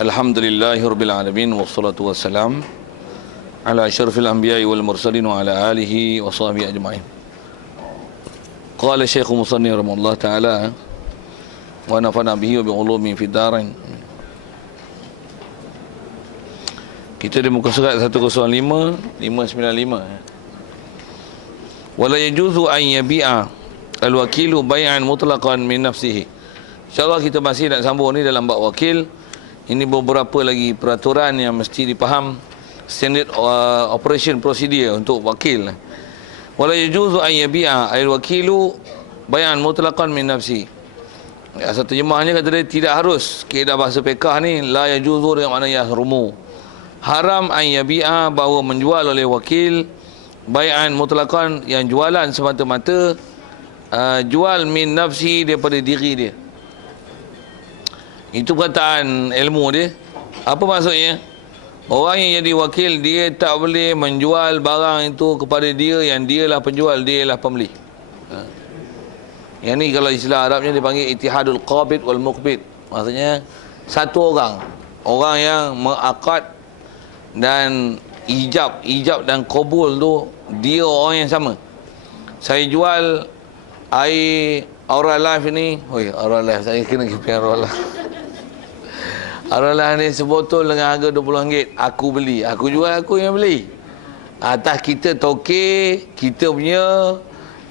Alhamdulillahirabbil alamin wassalatu wassalam ala asyrafil anbiya'i wal mursalin wa ala alihi wa sahbihi ajma'in. Qala Syekh Musannif rahimahullah taala wa nafa'na bihi wa bi ulumi fid darain. Kita di muka surat 105 595. Wala yajuzu an yabi'a al-wakilu bai'an mutlaqan min nafsihi. InsyaAllah kita masih nak sambung ni dalam bab wakil. Ini beberapa lagi peraturan yang mesti dipaham, standard operation procedure untuk wakil. Wala yajuzu an yabi'a al-wakilu bai'an mutlaqan min nafsihi. Asal terjemahnya kata dia tidak harus. Kaedah bahasa fiqh ni la yajuzu dengan makna yahrumu. Haram an yabi'a, bahawa menjual oleh wakil bai'an mutlaqan, yang jualan semata-mata jual min nafsi, daripada diri dia. Itu perkataan ilmu dia. Apa maksudnya? Orang yang jadi wakil, dia tak boleh menjual barang itu kepada dia yang dialah penjual, dialah pembeli. Yang ni kalau istilah Arabnya dipanggil ittihadul qabid wal muqbid. Maksudnya satu orang yang mengakad dan ijab dan qabul tu dia orang yang sama. Saya jual air Aura Life ni, Aura Life, saya kena kipian Aura Life. Aura Life ni sebotol dengan harga RM20. Aku beli, aku jual, aku yang beli. Atas kita tokey, kita punya,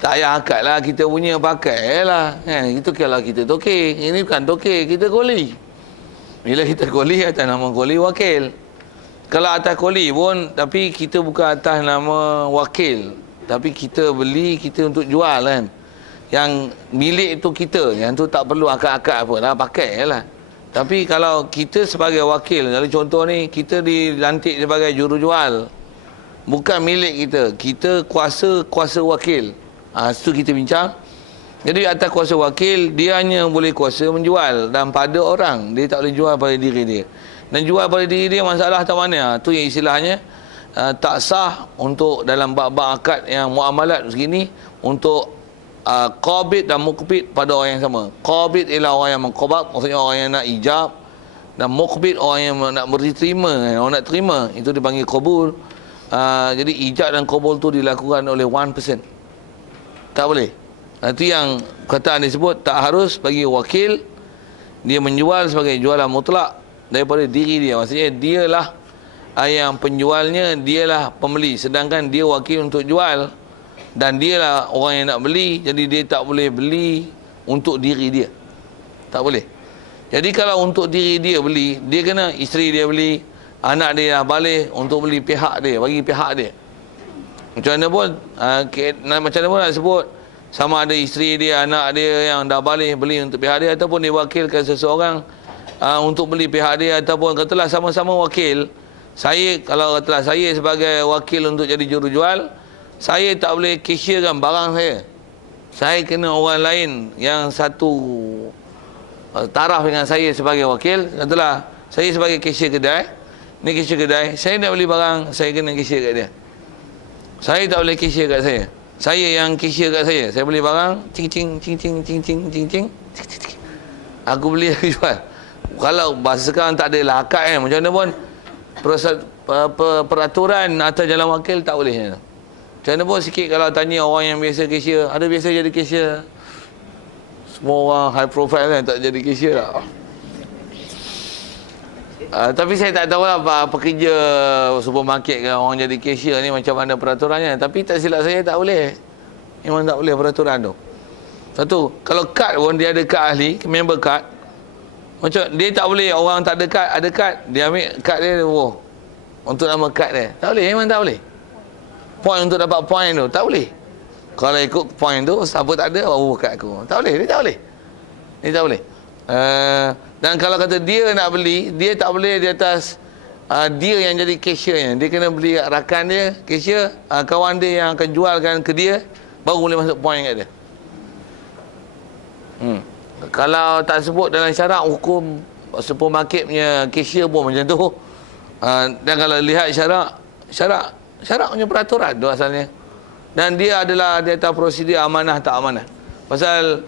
tak payah akad lah, kita punya pakai lah. Itu kalau kita tokey. Ini bukan tokey, kita koli. Bila kita koli, atas nama koli wakil. Kalau atas koli pun, tapi kita bukan atas nama wakil, tapi kita beli, kita untuk jual kan. Yang milik itu kita, yang tu tak perlu akad-akad apa lah, pakai lah. Tapi kalau kita sebagai wakil, kalau contoh ni, kita dilantik sebagai jurujual, bukan milik kita, kita kuasa wakil. Itu kita bincang. Jadi atas kuasa wakil, dia hanya boleh kuasa menjual, dan pada orang, dia tak boleh jual pada diri dia. Dan jual pada diri dia masalah tak mana. Tu yang istilahnya tak sah untuk dalam bab-bab akad yang muamalat begini, untuk qabid dan muqbid pada orang yang sama. Qabid ialah orang yang mengqabad, maksudnya orang yang nak ijab, dan muqbid orang yang nak terima, orang nak terima, itu dipanggil qabul. Jadi ijab dan qabul tu dilakukan oleh one person. Tak boleh. Itu yang perkataan disebut tak harus bagi wakil dia menjual sebagai jualan mutlak daripada diri dia. Maksudnya dialah yang penjualnya, dialah pembeli, sedangkan dia wakil untuk jual dan dialah orang yang nak beli. Jadi dia tak boleh beli untuk diri dia, tak boleh. Jadi kalau untuk diri dia beli, dia kena isteri dia beli, anak dia dah balik untuk beli pihak dia, bagi pihak dia. Macam mana pun nak sebut, sama ada isteri dia, anak dia yang dah balik beli untuk pihak dia, ataupun dia wakilkan seseorang untuk beli pihak dia, ataupun katalah sama-sama wakil. Saya, kalau katalah saya sebagai wakil untuk jadi jurujual, saya tak boleh cashierkan barang saya. Saya kena orang lain yang satu taraf dengan saya sebagai wakil. Katalah saya sebagai cashier kedai, ni cashier kedai, saya nak beli barang, saya kena cashier kat dia. Saya tak boleh cashier kat saya. Saya yang cashier kat saya. Saya beli barang, cing. Aku beli, aku jual. Kalau bahasa sekarang tak ada lah akad kan, macam mana pun peraturan atas jalan wakil tak boleh. Macam mana pun sikit kalau tanya orang yang biasa cashier, ada biasa jadi cashier. Semua orang high profile kan, tak jadi cashier lah. Tapi saya tak tahu lah pekerja supermarket ke orang jadi cashier ni macam mana peraturannya. Tapi tak silap saya tak boleh. Memang tak boleh peraturan tu. Satu, kalau kad pun dia ada kad ahli, member card. Macam dia tak boleh, orang tak ada kad, dia ambil kad dia, untuk nama kad dia. Tak boleh, memang tak boleh. Point untuk dapat point tu, tak boleh. Kalau ikut point tu, siapa tak ada, kad aku. Tak boleh, dia tak boleh. Dia tak boleh. Dan kalau kata dia nak beli, dia tak boleh di atas dia yang jadi cashiernya. Dia kena beli rakan dia, cashier, kawan dia yang akan jualkan ke dia, baru boleh masuk point kat dia. Kalau tak sebut dalam syarat, hukum supermarket punya cashier pun macam tu. Dan kalau lihat syarat punya peraturan tu asalnya. Dan dia adalah di atas prosedur amanah tak amanah. Pasal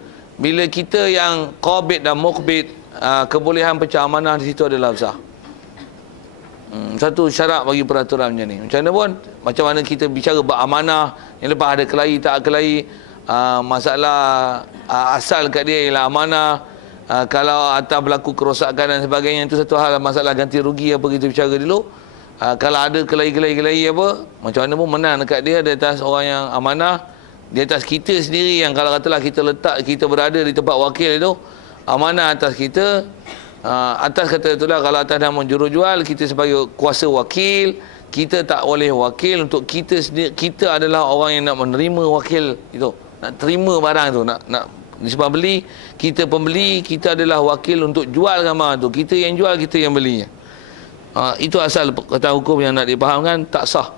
bila kita yang qabid dan muqbid, kebolehan pecah amanah di situ adalah besar. Satu syarat bagi peraturan macam ni. Macam mana pun, macam mana kita bicara beramanah, yang lepas ada kelahi tak kelahi, masalah asal kat dia ialah amanah. Kalau atas berlaku kerosakan dan sebagainya, itu satu hal, masalah ganti rugi apa kita bicara dulu. Kalau ada kelahi apa, macam mana pun menang dekat dia di atas orang yang amanah, di atas kita sendiri yang kalau katalah kita berada di tempat wakil itu, amanah atas kita. Atas kata itulah, kalau atas nama jurujual, kita sebagai kuasa wakil, kita tak boleh wakil untuk kita sendiri. Kita adalah orang yang nak menerima wakil itu, nak terima barang itu, nak disebab beli, kita pembeli, kita adalah wakil untuk jualkan barang itu. Kita yang jual, kita yang belinya. Itu asal kata hukum yang nak dipahamkan, tak sah.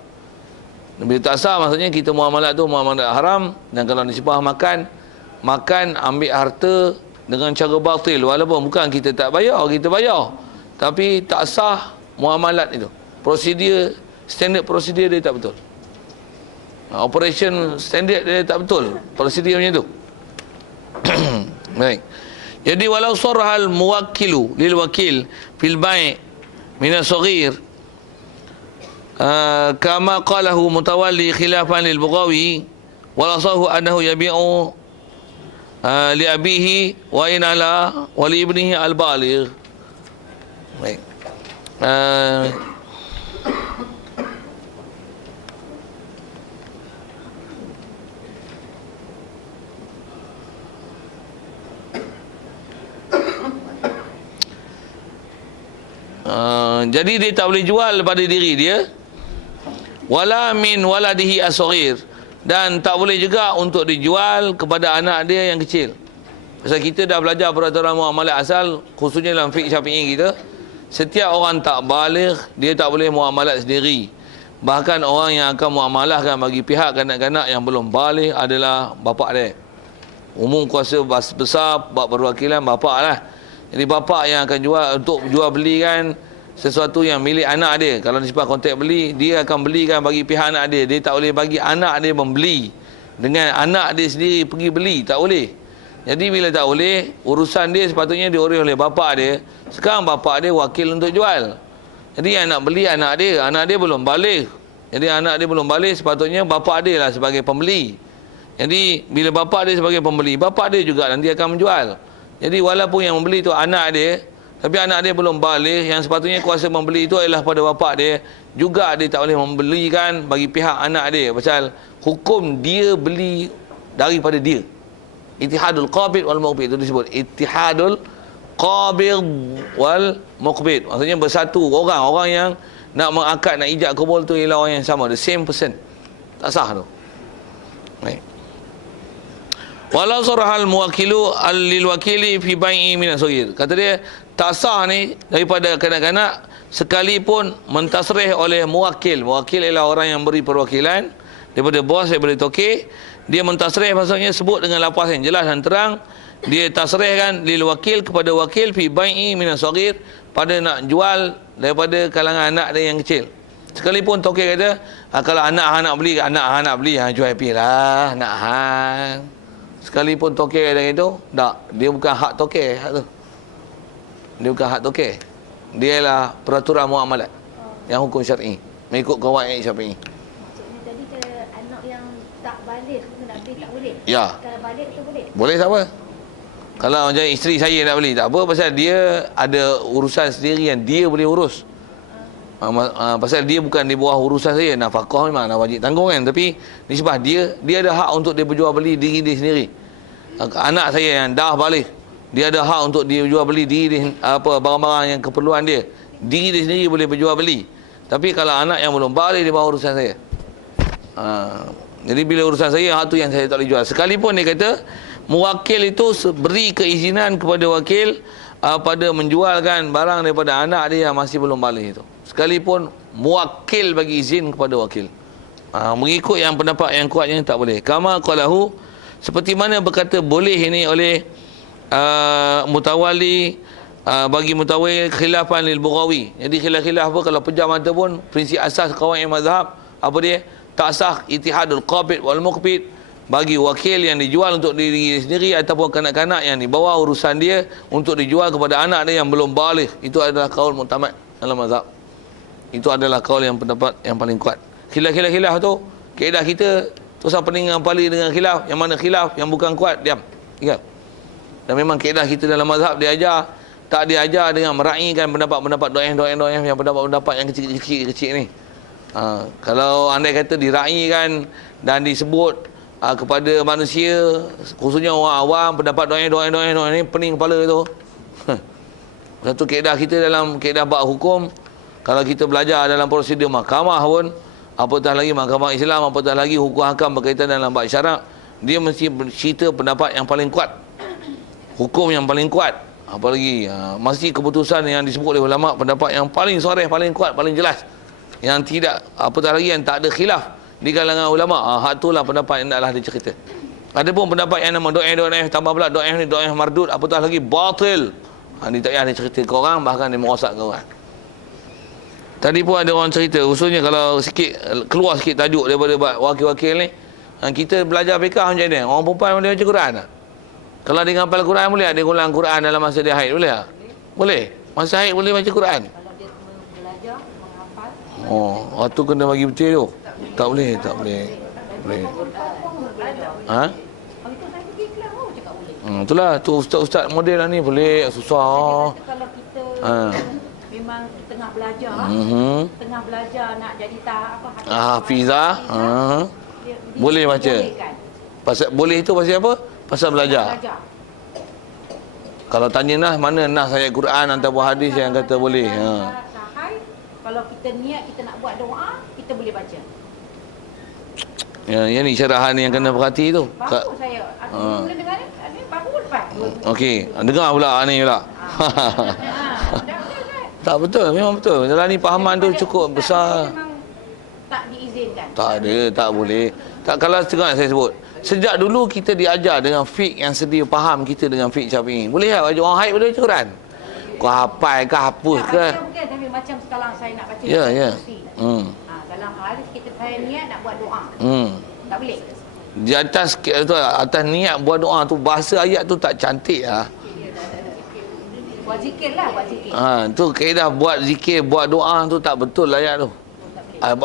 Bila tak sah, maksudnya kita muamalat tu muamalat haram. Dan kalau nisbah makan, ambil harta dengan cara batil, walaupun bukan kita tak bayar, kita bayar, tapi tak sah muamalat itu. Prosedur, standard prosedur dia tak betul. Operation standard dia tak betul, prosedur macam tu. Baik. Jadi walau sarhal muwakkilu lil wakil fil bai' min as-saghir, kama qalahu mutawalli khilafan lil Bughawi, wala sahu annahu yabi'u li abihi wa in ala wa li ibnihi al baligh. Baik. Jadi dia tak boleh jual pada diri dia, wala min waladihi as-saghir, dan tak boleh juga untuk dijual kepada anak dia yang kecil. Pasal kita dah belajar peraturan muamalat asal, khususnya dalam fiqh Syafi'i kita, setiap orang tak baligh, dia tak boleh muamalat sendiri. Bahkan orang yang akan muamalahkan bagi pihak kanak-kanak yang belum baligh adalah bapa dia. Umum kuasa besar bab perwakilan bapa lah. Jadi bapa yang akan jual, untuk jual belikan sesuatu yang milik anak dia. Kalau disebut konteks beli, dia akan belikan bagi pihak anak dia. Dia tak boleh bagi anak dia membeli dengan anak dia sendiri pergi beli, tak boleh. Jadi bila tak boleh, urusan dia sepatutnya diurus oleh bapa dia. Sekarang bapa dia wakil untuk jual. Jadi yang nak beli anak dia belum balik. Jadi anak dia belum balik, sepatutnya bapa dia lah sebagai pembeli. Jadi bila bapa dia sebagai pembeli, bapa dia juga nanti akan menjual. Jadi walaupun yang membeli itu anak dia, tapi anak dia belum balik, yang sepatutnya kuasa membeli itu adalah pada bapa dia. Juga dia tak boleh membelikan bagi pihak anak dia, pasal hukum dia beli daripada dia. Ittihadul qabid wal muqbid itu disebut ittihadul qabid wal muqbid. Maksudnya bersatu orang yang nak mengakad, nak ijab kubul tu ialah orang yang sama, the same person. Tak sah tu. Baik. Walau sarahal muwakilu lil wakili fi bai'i min as-saghir. Kata dia tak sah ni daripada kanak-kanak sekalipun mentasrih oleh muwakil. Muwakil ialah orang yang beri perwakilan daripada bos, daripada tokek. Dia mentasrih, maksudnya sebut dengan lafaz yang jelas dan terang. Dia tasrihkan lil wakil kepada wakil fi bai'i min as-saghir, pada nak jual daripada kalangan anak dia yang kecil. Sekalipun tokek kata, kalau anak nak beli, jual happy lah, nak hang. Sekalipun tokek kata itu, tak, dia bukan hak tokek, hak tu. Dia bukan hak tokek. Dia ialah peraturan muamalat yang hukum syar'i, mengikut kawaid syar'i. Maksudnya tadi kalau anak yang tak balik nak beli tak boleh. Ya. Kalau balik tu boleh. Boleh, tak apa. Kalau macam isteri saya nak beli, tak apa, pasal dia ada urusan sendiri yang dia boleh urus. Pasal dia bukan di bawah urusan saya. Nafkah memang nak wajib tanggung kan, tapi nisbah dia ada hak untuk dia berjual beli diri dia sendiri. Anak saya yang dah balik, dia ada hak untuk dia jual beli diri dia, barang-barang yang keperluan dia. Diri dia sendiri boleh berjual beli. Tapi kalau anak yang belum balik, di bawah urusan saya. Jadi bila urusan saya, hak tu yang saya tak boleh jual. Sekalipun dia kata muwakil itu beri keizinan kepada wakil pada menjualkan barang daripada anak dia yang masih belum balik itu. Sekalipun muwakil bagi izin kepada wakil. Mengikut yang pendapat yang kuatnya tak boleh. Kama qalahu, seperti mana berkata boleh ini oleh mutawali, bagi mutawali khilafan lil Bughawi. Jadi khilaf apa, kalau pejam mata pun prinsip asas kawaid mazhab apa dia? Tak sah ittihadul qabid wal muqbid bagi wakil yang dijual untuk diri sendiri ataupun kanak-kanak yang dibawa urusan dia untuk dijual kepada anak dia yang belum baligh. Itu adalah kaul muktamad dalam mazhab. Itu adalah kaul yang pendapat yang paling kuat. Khilaf tu, kaedah kita terus pening pali dengan khilaf, yang mana khilaf yang bukan kuat, diam. Ingat. Dan memang kaedah kita dalam mazhab diajar, tak diajar dengan meraihkan pendapat-pendapat do'if yang pendapat-pendapat yang kecil ni. Kalau andai kata diraihkan dan disebut kepada manusia, khususnya orang awam, pendapat do'if ni pening kepala tu. Satu kaedah kita dalam kaedah bab hukum, kalau kita belajar dalam prosedur mahkamah pun, apatah lagi mahkamah Islam, apatah lagi hukum hakam berkaitan dalam bab syarak, dia mesti cerita pendapat yang paling kuat, hukum yang paling kuat. Apalagi mesti keputusan yang disebut oleh ulama, pendapat yang paling soreh, paling kuat, paling jelas, yang tidak, apatah lagi yang tak ada khilaf di kalangan ulama. Hak itulah pendapat yang naklah dicerita. Ada pun pendapat yang nama do'if, tambah pula do'if ni do'if mardud, apatah lagi batil. Ini tak payah dicerita ke orang, bahkan dia merosak ke orang. Tadi pun ada orang cerita, khususnya kalau sikit keluar sikit tajuk daripada wakil-wakil ni, kita belajar fiqah macam ni, orang perempuan boleh baca Quran tak? Kalau dia hafal Quran boleh tak? Dia ulang Quran dalam masa dia haid, boleh tak? Boleh. Masa haid boleh baca Quran? Kalau dia belajar, menghafal. Waktu kena bagi betul tu. Tak boleh. Boleh. Ha? Itulah, tu ustaz-ustaz model lah ni boleh, susah. Kalau kita memang tengah belajar, tengah belajar nak jadi hafizah, boleh baca. Pasal boleh itu pasal apa? Pasal belajar. Kalau tanya nas, mana nas ayat Quran ataupun hadis yang kata boleh? Kalau kita niat kita nak buat doa, kita boleh baca. Ya, ni syarahan yang kena perhati tu. Baru saya mula dengar ni baru lepas. Okey, dengar pula ni pula. Tak betul, memang betul. Dalam ni pahaman tu cukup besar. Memang tak diizinkan. Tak ada, tak boleh. Tak, kalau setengah saya sebut. Sejak dulu kita diajar dengan fiqh yang sedia faham kita dengan fiqh Syafi'i. Boleh tak baca orang haid boleh baca Quran? Kau hafal ke hapus ke? Bukan, tapi macam sekarang saya nak baca. Ya. Dalam hal kita saya niat nak buat doa. Tak boleh. Di atas niat buat doa tu, bahasa ayat tu tak cantik lah. Buat zikir lah, buat zikir. Tu kaedah buat zikir, buat doa tu tak betul ayat tu.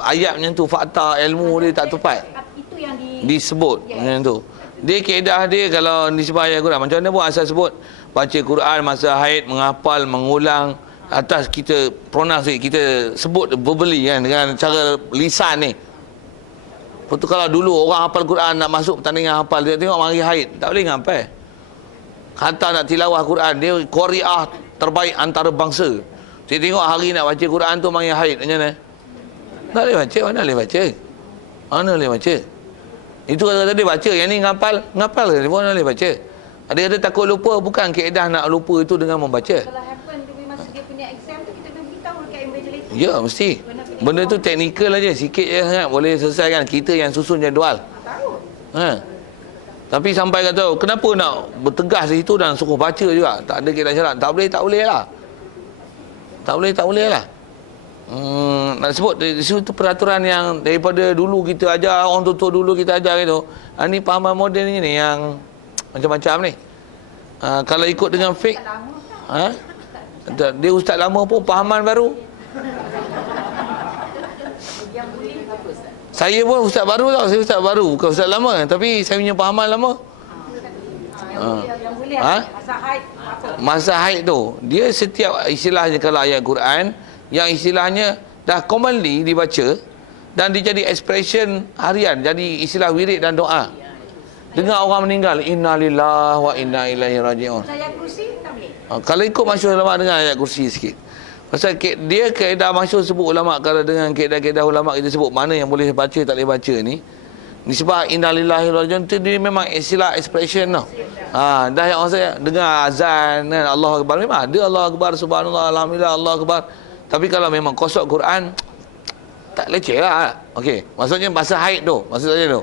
Ayat macam tu, fakta ilmu dia tak tepat. Itu yang disebut macam tu. Dia kaedah dia kalau disebut ayat Quran, macam mana pun asal sebut baca Quran masa haid, menghafal, mengulang, atas kita pronounce, kita sebut verbally kan, dengan cara lisan ni. Lepas tu kalau dulu orang hafal Quran nak masuk pertandingan hafal, dia tengok mari haid, tak boleh ngapal. Kata nak tilawah Quran, dia qari'ah terbaik antara bangsa. Dia tengok hari nak baca Quran tu mari haid, macam mana? Tak boleh baca, mana boleh baca? Mana boleh baca? Itu kata-kata dia baca, yang ni ngapal ke? Dia pun boleh baca. Ada kata takut lupa, bukan kaedah nak lupa itu dengan membaca. Kalau happen masa dia punya exam tu, kita kena beritahu dekat invigilator. Ya, mesti. Benda tu teknikal aja, sikit je sangat boleh selesaikan. Kita yang susun jadual. Tapi sampai kata, kenapa nak bertegas di situ dan suruh baca juga? Tak ada kaedah syarat. Tak boleh lah. Tak boleh lah. Nak sebut di situ peraturan yang daripada dulu kita ajar, orang tua dulu kita ajar itu. Ini pahaman moden ni yang macam-macam ni. Kalau ikut dengan fake, dia ustaz lama pun pahaman baru. Saya pun ustaz baru tau, saya ustaz baru, bukan ustaz lama, tapi saya punya pahaman lama. Masa haid tu, dia setiap istilahnya kalau ayat Quran yang istilahnya dah commonly dibaca dan dia jadi expression harian, jadi istilah wirid dan doa. Dengar orang meninggal, innalillahi wa inna ilaihi raji'un. Ayat kursi tak boleh. Kalau ikut masyhur ulama, dengar ayat kursi sikit. Pasal dia kaedah masyhur sebut ulama, kalau dengan kaedah-kaedah ulama kita sebut mana yang boleh baca tak boleh baca ni. Nisbah innalillahi wa raji'un tu dia memang istilah expression tau. Dah yang orang saya dengar azan kan, Allahu akbar, memang ada Allahu akbar, subhanallah, alhamdulillah, Allahu akbar. Tapi kalau memang kosok Quran, tak leceh lah. Okey, maksudnya bahasa haid tu, maksud saya tu.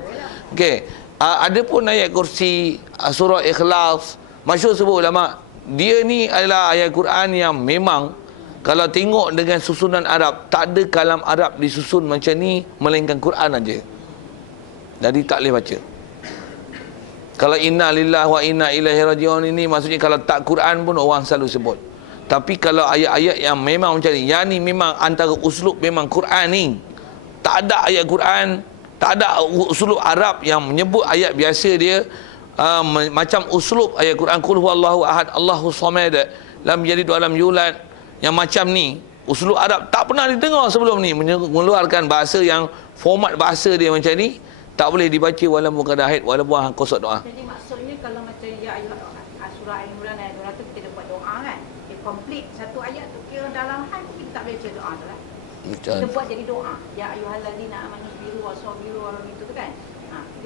Okey, ada pun ayat kursi, surah Ikhlas, masyhur sebut ulama, dia ni adalah ayat Quran yang memang kalau tengok dengan susunan Arab, tak ada kalam Arab disusun macam ni melainkan Quran aja. Jadi tak boleh baca. Kalau inna lillahi wa inna ilaihi rajiun ini maksudnya kalau tak Quran pun orang selalu sebut. Tapi kalau ayat-ayat yang memang macam ni, yang ni memang antara uslub memang Quran ni. Tak ada ayat Quran, tak ada uslub Arab yang menyebut ayat biasa dia macam uslub ayat Quran qul huwallahu ahad Allahus samad lam yalid wa lam yulad. Yang macam ni uslub Arab tak pernah didengar sebelum ni, mengeluarkan bahasa yang format bahasa dia macam ni. Tak boleh dibaca walaupun kada haid walaupun qasad doa. Jadi maksudnya kalau macam ya surah Al-Imran ayat 200 kita buat doa kan. Dia komplit satu ayat tu kira dalam haid kita tak boleh baca doa tu lah. Kita buat jadi doa. Ya ayyuhallazina amanu biru wa sabiru wa itu tu kan.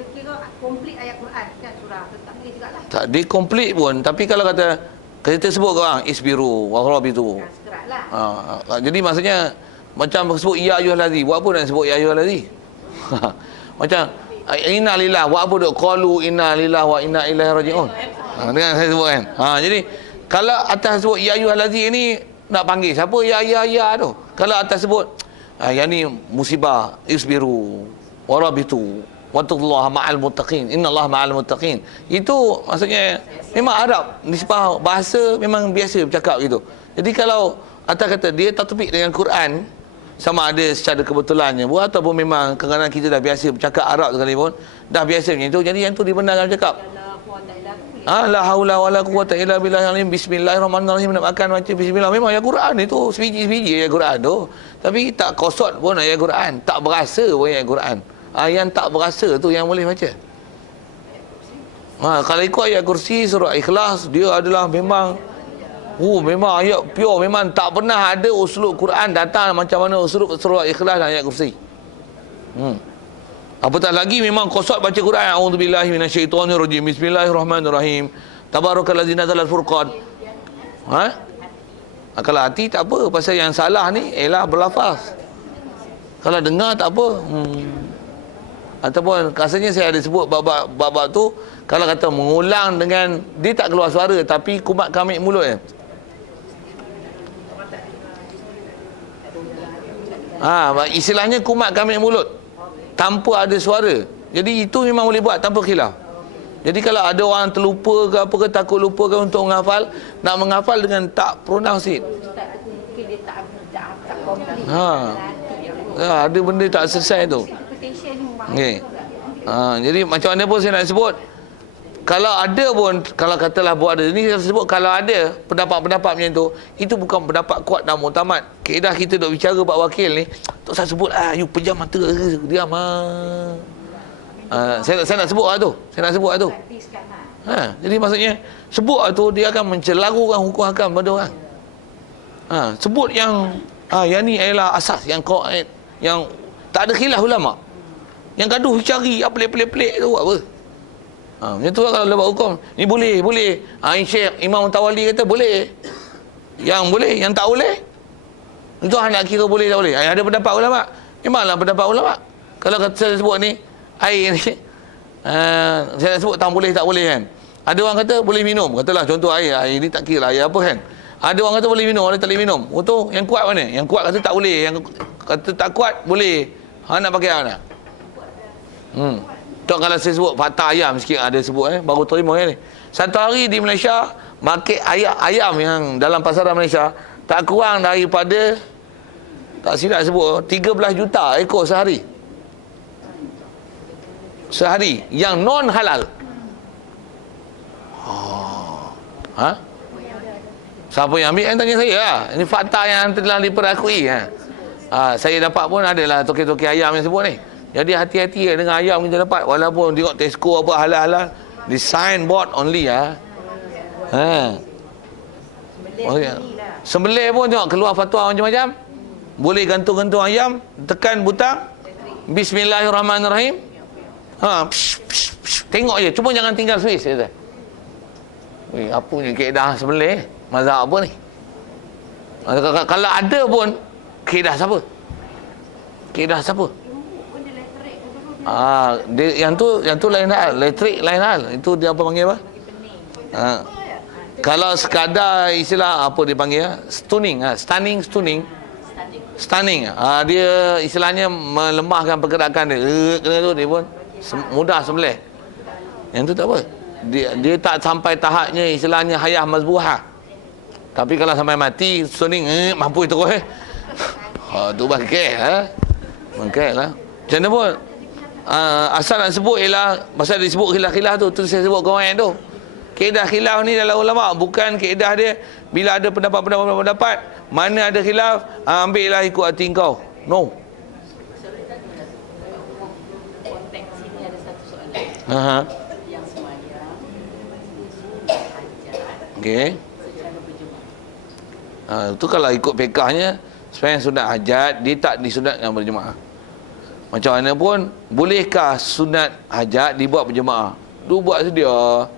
Dia kira komplit ayat Quran kan surah tu tak boleh jugalah. Tak dia komplit pun, tapi kalau kata kita sebut orang isbiru wa rabitu. Segeralah. Jadi maksudnya macam sebut ya ayyuhallazi, buat apa nak sebut ya ayyuhallazi? Macam inna lillahi, buat apa duk qalu inna lillahi wa inna ilaihi rajiun. Dengan saya sebut kan. Jadi kalau atas sebut ya ayyuhallazi ini nak panggil siapa ya tu. Kalau atas sebut yang ni musibah isbiru wa rabitu wattaqullaha ma'al muttaqin innallaha ma'al muttaqin. Itu maksudnya memang Arab, nisbah bahasa memang biasa bercakap gitu. Jadi kalau atas kata dia tatbik dengan Quran, sama ada secara kebetulannya buat ataupun memang kadang-kadang kita dah biasa bercakap Arab sekalipun, dah biasa macam itu, jadi yang tu dibenarkan bercakap. La haula wala quwwata illa billah. Bismillahirrahmanirrahim. Nak makan macam bismillah. Memang ayat Quran itu sebiji-sebiji ayat Quran tu. Tapi tak kosot pun ayat Quran, tak berasa pun ayat Quran. Yang tak berasa tu yang boleh baca. Kalau ikut ayat kursi surah Ikhlas, dia adalah memang memang ayat pure, memang tak pernah ada uslub Quran datang macam mana uslub surah Ikhlas dan ayat kursi. Apatah lagi memang kosot baca Quran. A'udzubillahi minasyaitonirrajim. Bismillahirrahmanirrahim. Tabarakallazi nazala al-furqan. Kalau hati tak apa, pasal yang salah ni ialah berlafaz. Kalau dengar tak apa. Ataupun rasanya saya ada sebut bab tu, kalau kata mengulang dengan dia tak keluar suara tapi kumat kamik mulut je. Istilahnya kumat kamik mulut tanpa ada suara. Jadi itu memang boleh buat tanpa khilaf. Jadi kalau ada orang terlupa ke apa ke, takut lupa ke untuk menghafal, nak menghafal dengan tak pronounce it. Mungkin dia tak komplit. Ada benda tak selesai tu. Okay. Jadi macam mana pun saya nak sebut, kalau ada pun, kalau katalah buat ada ni, saya sebut kalau ada pendapat-pendapat macam tu, itu bukan pendapat kuat dan muktamad. Kaedah kita duk bicara Pak Wakil ni, tak saya sebut you pejam mata, diam saya nak sebut tu. Saya nak sebut tu. Jadi maksudnya sebut tu dia akan mencelarukan hukum hakam pada orang. Sebut yang ni ialah asas yang qaid, yang tak ada khilaf ulama. Yang gaduh cari apa pelik-pelik tu apa. Macam tu lah kalau buat hukum. Ni boleh. Syekh Imam Tawali kata boleh. Yang boleh, yang tak boleh, itu nak kira boleh tak boleh. Ada pendapat ulama. Memanglah pendapat ulama. Kalau kata saya sebut ni, air ni saya nak sebut tak boleh kan. Ada orang kata boleh minum. Katalah contoh air ni tak kira lah air apa kan. Ada orang kata boleh minum, ada tak boleh minum. Betul, yang kuat mana? Yang kuat kata tak boleh, yang kata tak kuat boleh. Nak pakai mana? Tak, kalau saya sebut patah ayam sikit ada sebut baru terima ni. Satu hari di Malaysia market ayam yang dalam pasaran Malaysia tak kurang daripada, tak silap sebut 13 juta ekor sehari. Sehari yang non halal. Siapa yang ambil? Yang tanya saya lah. Ini fakta yang telah diperakui. Saya dapat pun adalah toke-toke ayam yang sebut ni. Jadi hati-hati dengan ayam kita dapat. Walaupun tengok Tesco apa halal-halal, di signboard only Sembelih pun tengok keluar fatwa macam-macam. Boleh gantung-gantung ayam, tekan butang Bismillahirrahmanirrahim. Tengok je, cuma jangan tinggal Swiss kata. Apa ni kaedah sembelih? Mazhab apa ni? Kalau ada pun kaedah siapa? Kaedah siapa? Yang tu lain hal, elektrik lain hal. Itu dia apa panggil apa? Kalau sekadar istilah apa dia panggil stunning, stunning. Dia istilahnya melemahkan pergerakan dia. Kena tu dia pun mudah sembelih. Yang tu tak apa. dia tak sampai tahapnya istilahnya hayah mazbuhah. Tapi kalau sampai mati suning mampu terus tu bangkit bangkit lah. Macam mana pun asal nak sebut ialah pasal disebut khilaf-khilaf tu saya sebut kawan tu. Kaedah khilaf ni dalam ulama bukan kaedah dia bila ada pendapat mana ada khilaf ambil lah ikut hati kau. No. Konteks ini ada satu soalan. Yang semayang hajat Okey. secara berjemaah. Itu kalau ikut fiqahnya sebenarnya sunat hajat dia tak disunatkan berjemaah. Macam mana pun bolehkah sunat hajat dibuat berjemaah? Tu buat sedia.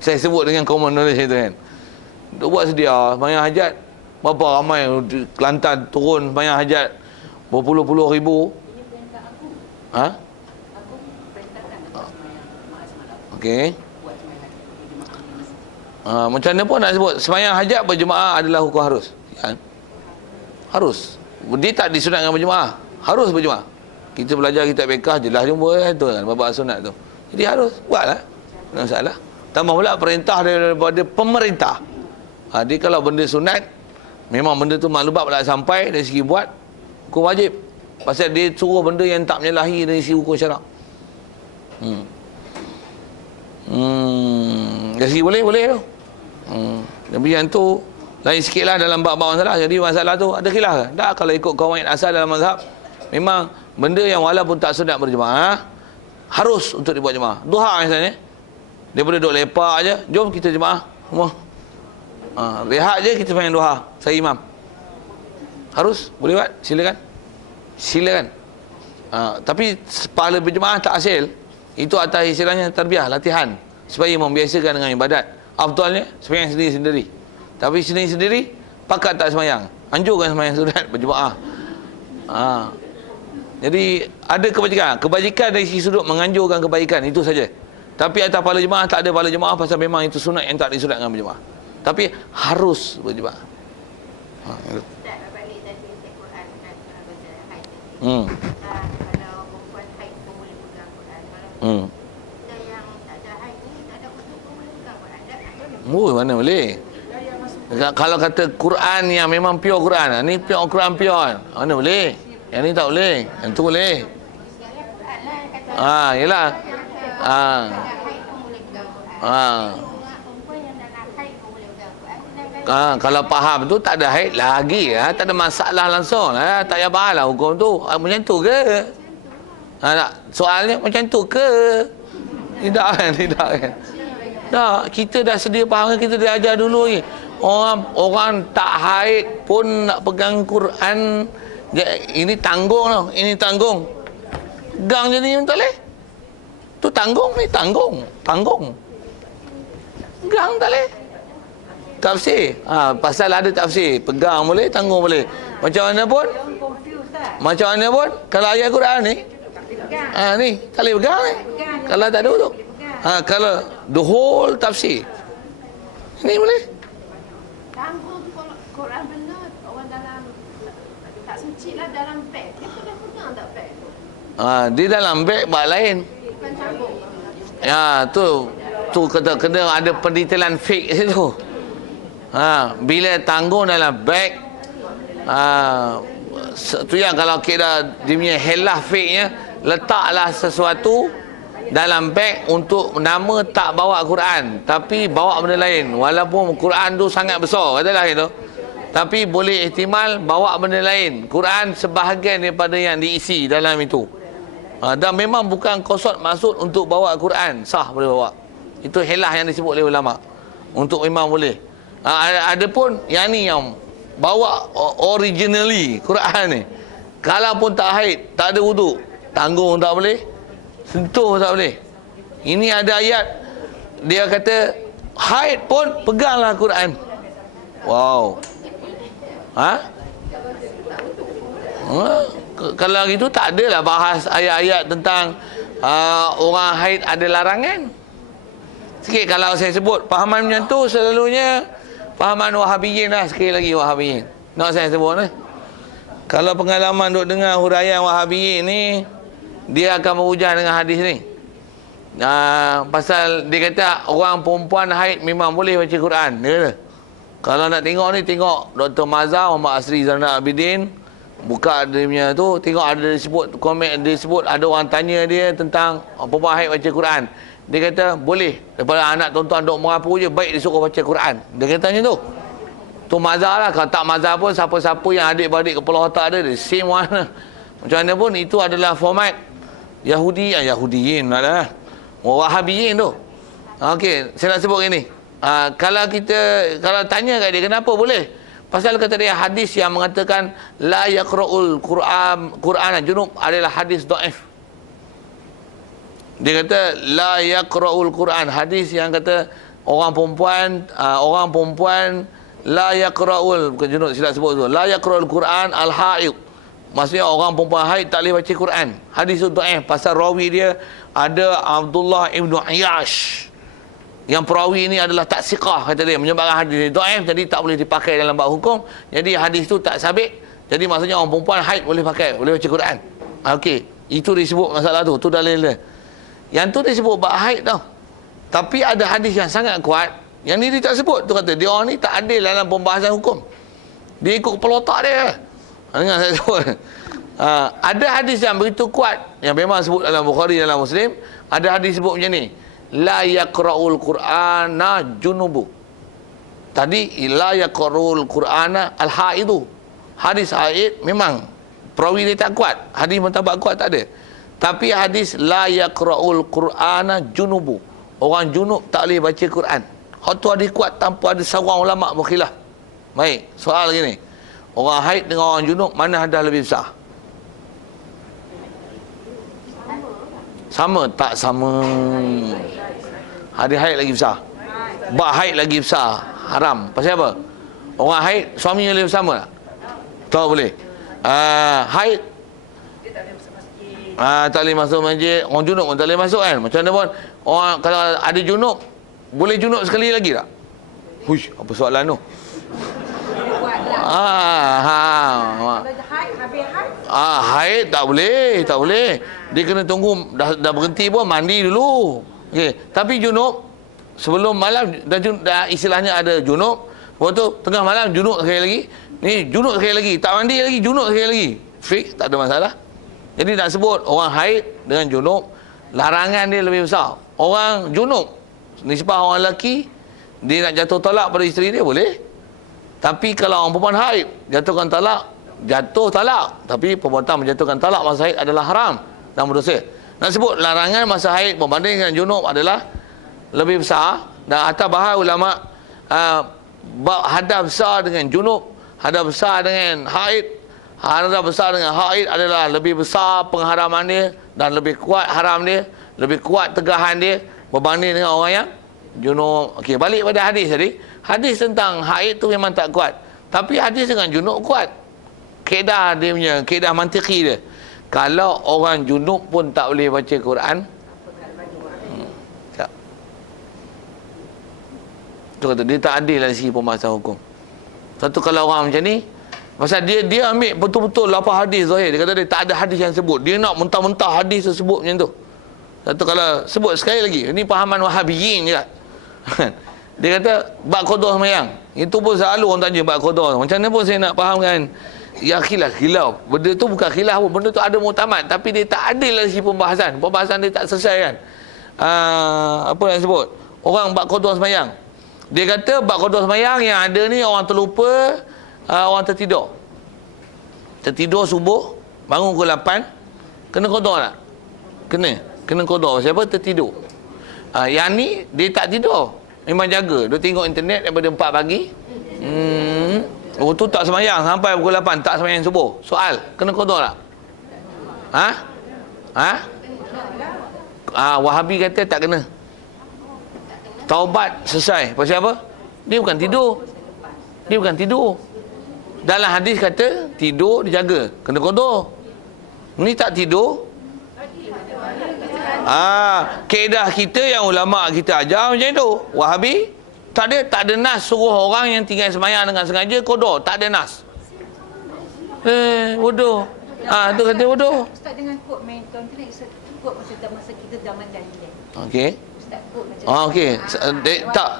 Saya sebut dengan common knowledge itu kan. Tu buat sedia sembahyang hajat. Berapa ramai Kelantan turun sembahyang hajat berpuluh-puluh ribu. Ini perintah aku. Aku perintahkan untuk semayang jemaah semalam. Okey. Buat semayang hajat berjemaah di masjid. Macam mana pun nak sebut sembahyang hajat berjemaah adalah hukum harus. Kan? Harus. Dia tak disunatkan berjemaah. Harus berjemaah. Kita belajar kitab fiqh jelas jumpa tu kan bab sunat tu. Jadi harus buatlah. Tak ada masalah. Tambah pula perintah daripada pemerintah. Dia kalau benda sunat memang benda tu maklumat tak sampai dari segi buat hukum wajib. Pasal dia suruh benda yang tak menyalahi dari segi hukum syarak. Dari segi boleh tu. Tapi yang tu lain sikit lah dalam bab-bab masalah. Jadi masalah tu ada khilaf ke? Tak, kalau ikut kawaid asal dalam mazhab memang benda yang walaupun tak sunat berjemaah harus untuk dibuat jemaah. Duha misalnya daripada duduk lepak aja, jom kita jemaah semua. Rehat je kita main duha. Saya imam. Harus? Boleh buat? Silakan. Tapi pahala berjemaah tak hasil. Itu atas istilahnya tarbiyah, latihan supaya membiasakan dengan ibadat. Afdalnya sembahyang sendiri-sendiri. Tapi sendiri-sendiri pakat tak sembahyang. Anjurkan sembahyang sunat berjemaah. Jadi ada kebajikan dari sisi sudut menganjurkan kebaikan itu saja. Tapi atas pahala jemaah tak ada pahala jemaah pasal memang itu sunat yang tak disunatkan berjemaah. Tapi harus berjemaah. Ustaz, balik tadi Quran kan baca haid tadi. Kalau perempuan haid pun boleh pegang Quran. Kalau kita yang tak ada haid ni, tak ada wuduk pun boleh pegang Quran. Mana boleh? Kalau kata Quran yang memang pure Quran, ni pure Quran pure. Mana boleh? Yang ni tak boleh. Yang tu boleh. Isiannya Quran lah yang kata. Yelah. Tak ada haid pun boleh pegang Quran. Perempuan yang tak ada haid pun boleh pegang Quran. Kalau faham tu tak ada haid lagi tak ada masalah langsung tak payah bahas lah hukum tu. Macam tu ke? Soalnya macam tu ke? Tidak kan? Tak, kita dah sedia faham, kita dah ajar dulu ni. Orang tak haid pun nak pegang Quran. Ini tanggung tau. Ini tanggung. Gang je ni tak boleh. Tu tanggung ni tanggung. Gang tak boleh. Tafsir. Pasal ada tafsir. Pegang boleh, tanggung boleh. Macam mana pun. Kalau ayat Quran ni. Ni tak boleh pegang ni. Kalau tak ada tu. Kalau the whole tafsir. Ini boleh. Tanggung kalau Quran benar orang dalam tak suci lah dalam beg. Dia dah pegang tak beg tu? Dia dalam beg bab lain. Bukan cabut. Tu kena ada pendetailan fake situ. Bila tanggung dalam beg tu yang kalau kira dia punya helah fake-nya, letaklah sesuatu dalam beg untuk nama tak bawa Quran tapi bawa benda lain, walaupun Quran tu sangat besar katalah itu, tapi boleh ihtimal bawa benda lain. Quran sebahagian daripada yang diisi dalam itu. Dan memang bukan kosot maksud untuk bawa Quran, sah boleh bawa. Itu helah yang disebut oleh ulama. Untuk memang boleh. Ada pun yang ni yang bawa originally Quran ni. Kalau pun tak haid, tak ada wudu, tanggung tak boleh, sentuh tak boleh. Ini ada ayat dia kata haid pun peganglah Quran. Wow. Kalau gitu tak adalah bahas ayat-ayat tentang orang haid ada larangan. Sikit kalau saya sebut fahaman macam tu selalunya fahaman Wahabiyin lah. Sekali lagi Wahabiyin nak saya sebut kalau pengalaman duk dengar huraian Wahabiyin ni, dia akan berhujah dengan hadis ni. Pasal dia kata orang perempuan haid memang boleh baca Quran. Dia kata, kalau nak tengok ni, tengok Dr. Mazhar Muhammad Asri Zainal Abidin, buka dia punya tu, tengok ada disebut komen, dia sebut ada orang tanya dia tentang perempuan haid baca Quran. Dia kata boleh, daripada anak tuan-tuan duk merapu je, baik dia suruh baca Quran. Dia kata macam tu. Tu mazhar lah. Kalau tak mazhar pun, siapa-siapa yang adik-beradik kepala otak dia same one. Macam mana pun, itu adalah format Yahudi, Yahudiyin lah, Wahabiyin tu. Okey, saya nak sebut gini. Kalau tanya kat dia kenapa boleh? Pasal kata dia hadis yang mengatakan la yaqra'ul Quran junub adalah hadis dhaif. Dia kata la yaqra'ul Quran, hadis yang kata orang perempuan la yaqra'ul, bukan junub, silap sebut tu, la yaqra'ul Quran al-haid, maksudnya orang perempuan haid tak boleh baca Quran. Hadis tu dhaif pasal rawi dia ada Abdullah ibnu Ayyash, yang perawi ini adalah tak siqah, kata dia, menyebabkan hadis ini dhaif, jadi tak boleh dipakai dalam bab hukum. Jadi hadis tu tak sabit, jadi maksudnya orang perempuan haid boleh pakai, boleh baca Quran. Okey, itu disebut masalah tu dalil dia. Yang tu disebut bab haid tau. Tapi ada hadis yang sangat kuat, yang ni dia tak sebut. Tu kata dia orang ni tak adil dalam pembahasan hukum. Dia ikut kepala otak dia. Dengar saya sebut. Ada hadis yang begitu kuat, yang memang sebut dalam Bukhari, dalam Muslim. Ada hadis sebut macam ni, la yaqra'ul Qur'ana junubu. Tadi la yaqra'ul Qur'ana al-haidu. Hadis haid memang perawi dia tak kuat, hadis mentabak kuat tak ada. Tapi hadis la yaqra'ul Qur'ana junubu, orang junub tak boleh baca Quran. Hak tu hadis kuat tanpa ada seorang ulama berkhilaf. Baik, soal gini, orang haid dengan orang junub mana hadas lebih besar? Sama tak sama? Hadis haid lagi besar, bab haid lagi besar, haram. Pasal apa? Orang haid suaminya boleh bersama tak? Tak boleh. Haid dia tak boleh masuk masjid. Tak boleh masuk masjid. Orang junub pun tak boleh masuk kan. Macam mana pun orang, kalau ada junub, boleh junub sekali lagi tak? Huish, apa soalan tu? Haid tak boleh, tak boleh. Dia kena tunggu dah berhenti pun mandi dulu. Okey, tapi junub sebelum malam dah istilahnya ada junub. Lepas tu tengah malam junub sekali lagi. Ni junub sekali lagi, tak mandi lagi, junub sekali lagi. Fix, tak ada masalah. Jadi nak sebut orang haid dengan junub, larangan dia lebih besar. Orang junub, nisbah orang lelaki, dia nak jatuh talak pada isteri dia boleh. Tapi kalau orang perempuan haid jatuh talak, tapi perbuatan menjatuhkan talak masa haid adalah haram dan berdosa. Nak sebut larangan masa haid berbanding dengan junub adalah lebih besar. Dan atas bahas ulama, hadas besar dengan junub, hadas besar dengan haid, hadas besar dengan haid adalah lebih besar pengharaman dia dan lebih kuat haram dia, lebih kuat tegahan dia berbanding dengan orang yang junub. Okey, balik pada hadis tadi. Hadis tentang haid tu memang tak kuat, tapi hadis dengan junub kuat. Kaedah dia punya, kaedah mantiki dia, kalau orang junub pun tak boleh baca Quran, tu kata dia tak adil dari segi pembahasan hukum. Satu, kalau orang macam ni, pasal dia ambil betul-betul lapar hadis zahir, dia kata dia tak ada hadis yang sebut, dia nak mentah-mentah hadis tersebut macam tu. Satu, kalau sebut sekali lagi, ini pahaman Wahabiyin juga. Dia kata bab qada sembahyang, itu pun selalu orang tanya bab qada. Macam mana pun saya nak fahamkan, ya khilaf. Benda tu bukan khilaf pun, benda tu ada muktamad, tapi dia tak adil dari segi pembahasan dia tak selesai kan. Apa yang sebut orang bab qada sembahyang, dia kata bab qada sembahyang yang ada ni orang terlupa, orang tertidur subuh, bangun pukul 8, kena qada tak? Kena qada. Siapa tertidur? Yang ni dia tak tidur, memang jaga, dia tengok internet daripada 4 pagi. Oh tu tak semayang sampai pukul 8, tak semayang subuh. Soal, kena qada tak? Wahabi kata tak kena. Taubat selesai. Pasal apa? Dia bukan tidur. Dalam hadis kata tidur dijaga, kena qada. Ni tak tidur. Kaedah kita yang ulama kita ajar macam tu. Wahabi tak ada nas suruh orang yang tinggal semayang dengan sengaja qada, tak ada nas. Bodoh. Tu kata bodoh. Ustaz dengan kod mentor ni, kod masa kita zaman jahiliah. Okey. Ustaz sebut macam Okey. Tak.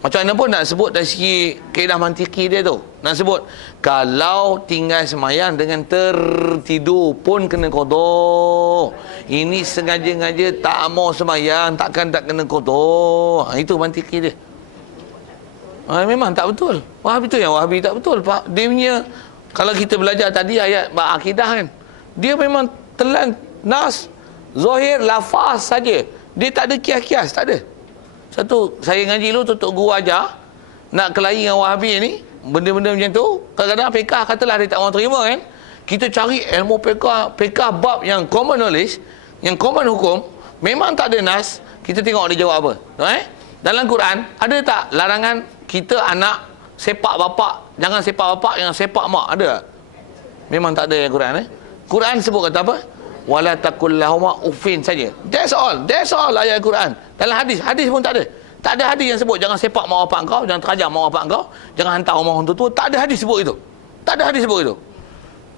Macam mana pun nak sebut dari segi kaedah mantiki dia tu. Nak sebut kalau tinggal semayang dengan tertidur pun kena qada. Ini sengaja-ngaja tak mau semayang takkan tak kena qada. Itu mantiki dia. Memang tak betul. Wahabi tu yang Wahabi tak betul. Pak, dia punya kalau kita belajar tadi ayat akidah kan. Dia memang telan nas zahir lafaz saja. Dia tak ada kias-kias, tak ada. Satu, saya ngaji dulu tutup guru ajar nak kelahi dengan Wahabi ni, benda-benda macam tu. Kadang-kadang fiqah katalah dia tak mahu terima kan. Kita cari ilmu fiqah bab yang common knowledge, yang common hukum, memang tak ada nas. Kita tengok dia jawab apa. Dalam Quran ada tak larangan kita anak sepak bapak, jangan sepak bapak, jangan sepak mak, ada tak? Memang tak ada yang Quran. Quran sebut kata apa? Wala taqul lahuma uffin saja. That's all ayat Quran. Dalam hadis pun tak ada. Tak ada hadis yang sebut jangan sepak mak bapak kau, jangan terajam mak bapak kau, jangan hantar orang tua. Tak ada hadis sebut itu. Tak ada hadis sebut itu.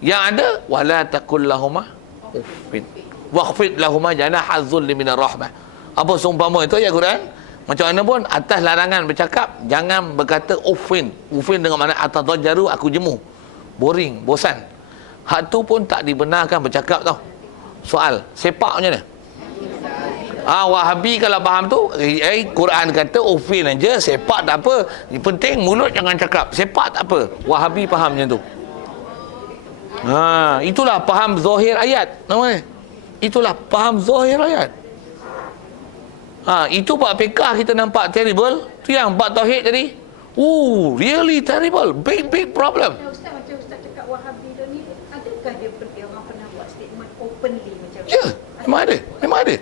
Yang ada wala taqul lahuma uffin waqfid lahuma janaha dhulli minar rahmah. Apa seumpama itu ayat Quran? Macam mana pun atas larangan bercakap jangan berkata uffin. Uffin dengan makna atadajjaru, aku jemu. Boring, bosan. Hak tu pun tak dibenarkan bercakap tau. Soal sepak macam mana? Wahabi kalau faham tu, Quran kata uffin aja, sepak tak apa. Yang penting mulut jangan cakap. Sepak tak apa. Wahabi faham macam tu. Itulah faham zahir ayat. Namanya. Itulah faham zahir ayat. Itu bab fiqah kita nampak terrible. Tu yang bab tauhid tadi. Really terrible. Big problem. Ustaz, macam Ustaz cakap Wahabi tu ni, adakah dia orang pernah buat statement openly macam tu? Ya, memang ada.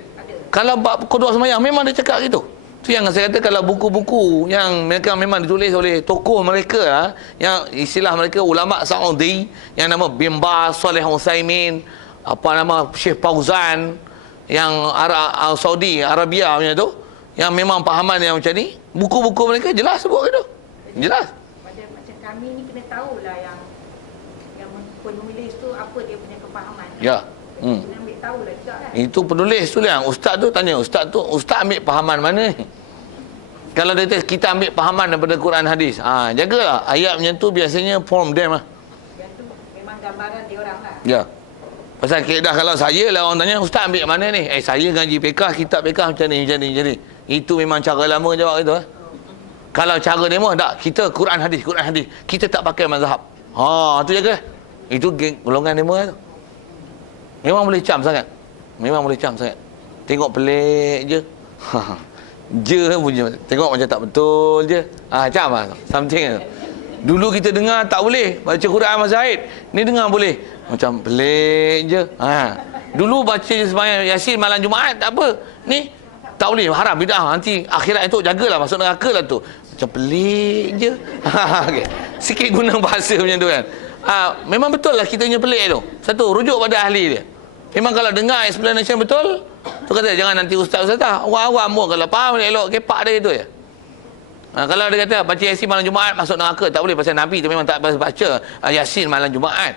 Kalau bab qada sembahyang memang dia cakap gitu. Tu yang saya kata kalau buku-buku yang mereka memang ditulis oleh tokoh mereka, yang istilah mereka ulama Saudi, yang nama Bin Baz, Saleh Utsaimin, apa nama Syekh Fauzan, yang Saudi Arabia punya tu, yang memang pahaman yang macam ni, buku-buku mereka jelas sebut gitu. Jelas. Macam kami ni kena tahulah yang penulis tu apa dia punya kefahaman. Ya. Kena ambil tahulah juga kan. Itu penulis tu yang ustaz tu tanya, ustaz ambil pahaman mana ni? Kalau dia kata kita ambil pahaman daripada Quran hadis, jagalah ayat macam tu biasanya from them lah. Yang tu memang gambaran dia orang lah. Ya. Pasal kaedah kalau saya lah orang tanya, ustaz ambil mana ni? Saya ngaji fiqah, kitab fiqah macam ni. Itu memang cara lama jawab itu. Kalau cara demo tak, kita Quran hadis. Kita tak pakai mazhab. Tu jaga. Itu golongan demo tu. Memang boleh cam sangat. Tengok pelik je. Punya. Tengok macam tak betul je. Cam lah. Something tu. Dulu kita dengar tak boleh baca Quran masa haid. Ni dengar boleh. Macam pelik je. Dulu baca sembahyang Yasin malam Jumaat tak apa. Ni tak boleh, haram, bidah. Nanti akhirat itu jagalah, masuk neraka lah tu. Macam pelik je. Okay. Sikit guna bahasa macam tu kan. Memang betul lah kita punya pelik tu. Satu, rujuk pada ahli dia. Memang kalau dengar explanation betul, tu kata jangan nanti ustaz-ustaz awam-awam pun kalau faham elok kepak dia itu je. Kalau dia kata baca Yasin malam Jumaat masuk neraka, tak boleh, pasal Nabi tu memang tak baca Yasin malam Jumaat.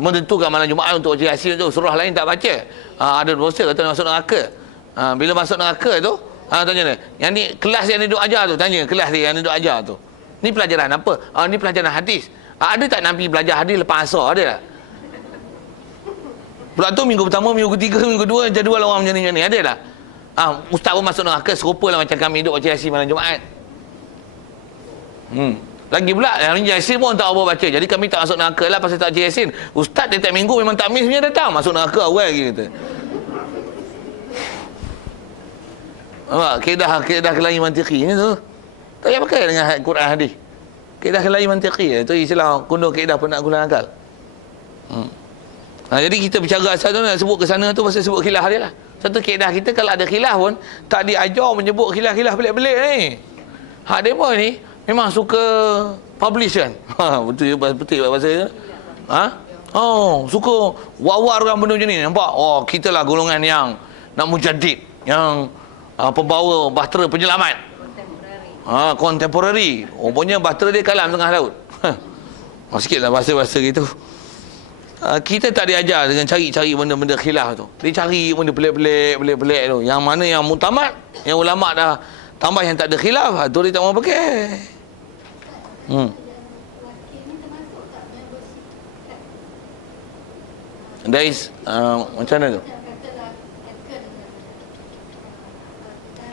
Menentukan malam Jumaat untuk baca Yasin tu, surah lain tak baca. Ada dosa kata masuk neraka. Bila masuk neraka tu, tanya dia, yang ni kelas yang ni duk ajar tu, tanya kelas dia yang ni duk ajar tu. Ni pelajaran apa? Ni pelajaran hadis. Ada tak Nabi belajar hadis lepas asar? Ada tak? Pula tu minggu pertama, minggu ketiga, minggu kedua jadual orang macam ni. Ada tak? Ustaz pun masuk neraka serupa lah macam kami duk baca Yasin malam Jumaat. Lagi pula yang Yasin pun tak apa baca. Jadi kami tak masuk neraka lah pasal tak baca Yasin. Ustaz tiap minggu memang tak miss punya datang masuk neraka awal lagi kata. Kedah kelahi mantiki ni tu. Tak payah pakai dengan Quran hadis. Kedah kelahi mantiki tu istilah kuno kedah penat guna akal. Jadi kita bicara asal tu nak sebut ke sana tu pasal sebut khilaf dia lah. Satu kedah kita kalau ada khilaf pun tak diajar menyebut khilaf-khilaf pelik-pelik ni. Hak depa ni memang suka publish kan. Betul bahasa dia. Suka war-war orang benda macam ni. Nampak? Kita lah golongan yang nak mujaddid, yang pembawa bahtera penyelamat. Contemporary. Rupanya bahtera dia kalam tengah laut. Sikitlah bahasa-bahasa gitu. kita tak diajar dengan cari-cari benda-benda khilaf tu. Dia cari benda pelik-pelik tu. Yang mana yang muktamad, yang ulama dah tambah yang tak ada khilaf, tu dia tak mau pakai. Dais, macam mana tu?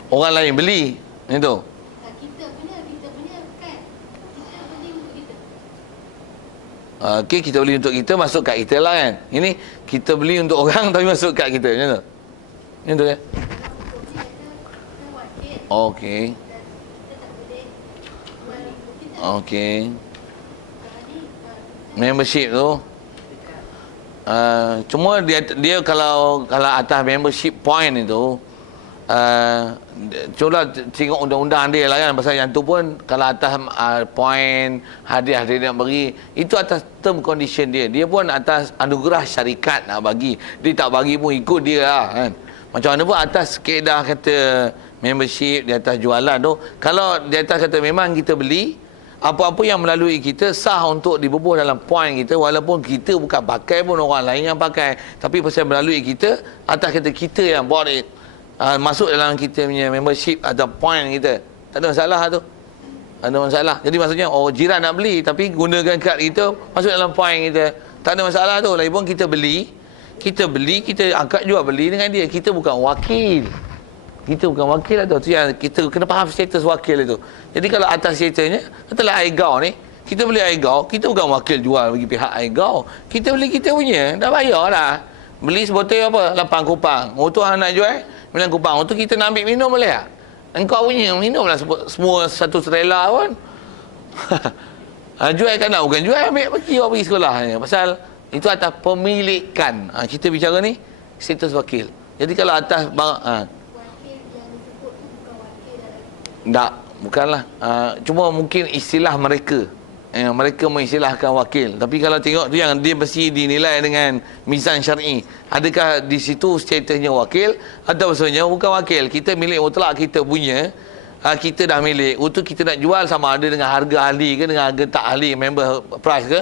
Orang lain beli itu. Okey, kita beli untuk kita, masuk kat kita lah kan. Ini kita beli untuk orang tapi masuk kat kita, macam tu. Macam tu kan? Okey. Okey. Membership tu cuma dia kalau atas membership point itu cuba tengok undang-undang dia lah kan, pasal yang tu pun kalau atas point hadiah dia nak bagi, itu atas term condition dia pun atas anugerah syarikat nak bagi, dia tak bagi pun ikut dia lah kan. Macam mana pun atas kaedah kata membership, di atas jualan tu, kalau di atas kata memang kita beli apa-apa yang melalui kita sah untuk dibubuh dalam point kita, walaupun kita bukan pakai pun orang lain yang pakai, tapi pasal melalui kita, atas kata kita yang bought it, masuk dalam kita punya membership atau point kita, tak ada masalah tu. Tak ada masalah. Jadi maksudnya jiran nak beli tapi gunakan kad kita masuk dalam point kita, tak ada masalah tu. Lagipun kita beli, kita angkat jual beli dengan dia, kita bukan wakil. Kita bukan wakil tu. Tu yang kita kena faham status wakil itu. Jadi kalau atas ceritanya, katalah Aigao ni, kita beli Aigao, kita bukan wakil jual bagi pihak Aigao. Kita beli kita punya, dah bayar dah. Beli sebotol apa? 8 kupang. Tu nak jual 9 kupang. Tu kita nak ambil minum boleh tak? Engkau punya minumlah semua satu serela pun. Jual kan nak, bukan jual, ambil pergi awak pergi sekolah. Pasal itu atas pemilikan. Kita bicara ni status wakil. Jadi kalau atas tak, bukanlah. Cuma mungkin istilah mereka. Mereka mengistilahkan wakil. Tapi kalau tengok tu yang dia mesti dinilai dengan mizan syar'i. Adakah di situ statusnya wakil atau maksudnya bukan wakil? Kita milik mutlak kita punya. Kita dah milik. Untuk kita nak jual sama ada dengan harga ahli ke dengan harga tak ahli, member price ke.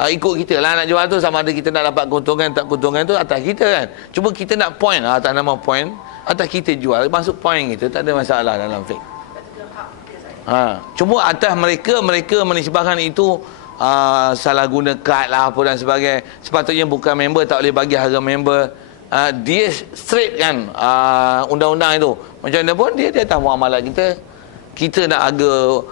Ikut kita lah nak jual tu, sama ada kita nak dapat keuntungan tak keuntungan tu atas kita kan. Cuma kita nak point, atas nama point, atas kita jual, masuk point kita, tak ada masalah dalam fiqh. Cuma atas mereka menisbahkan itu salah guna kad lah apa dan sebagainya. Sepatutnya bukan member tak boleh bagi harga member. Dia straight kan undang-undang itu. Macam mana pun dia atas muamalat kita. Kita nak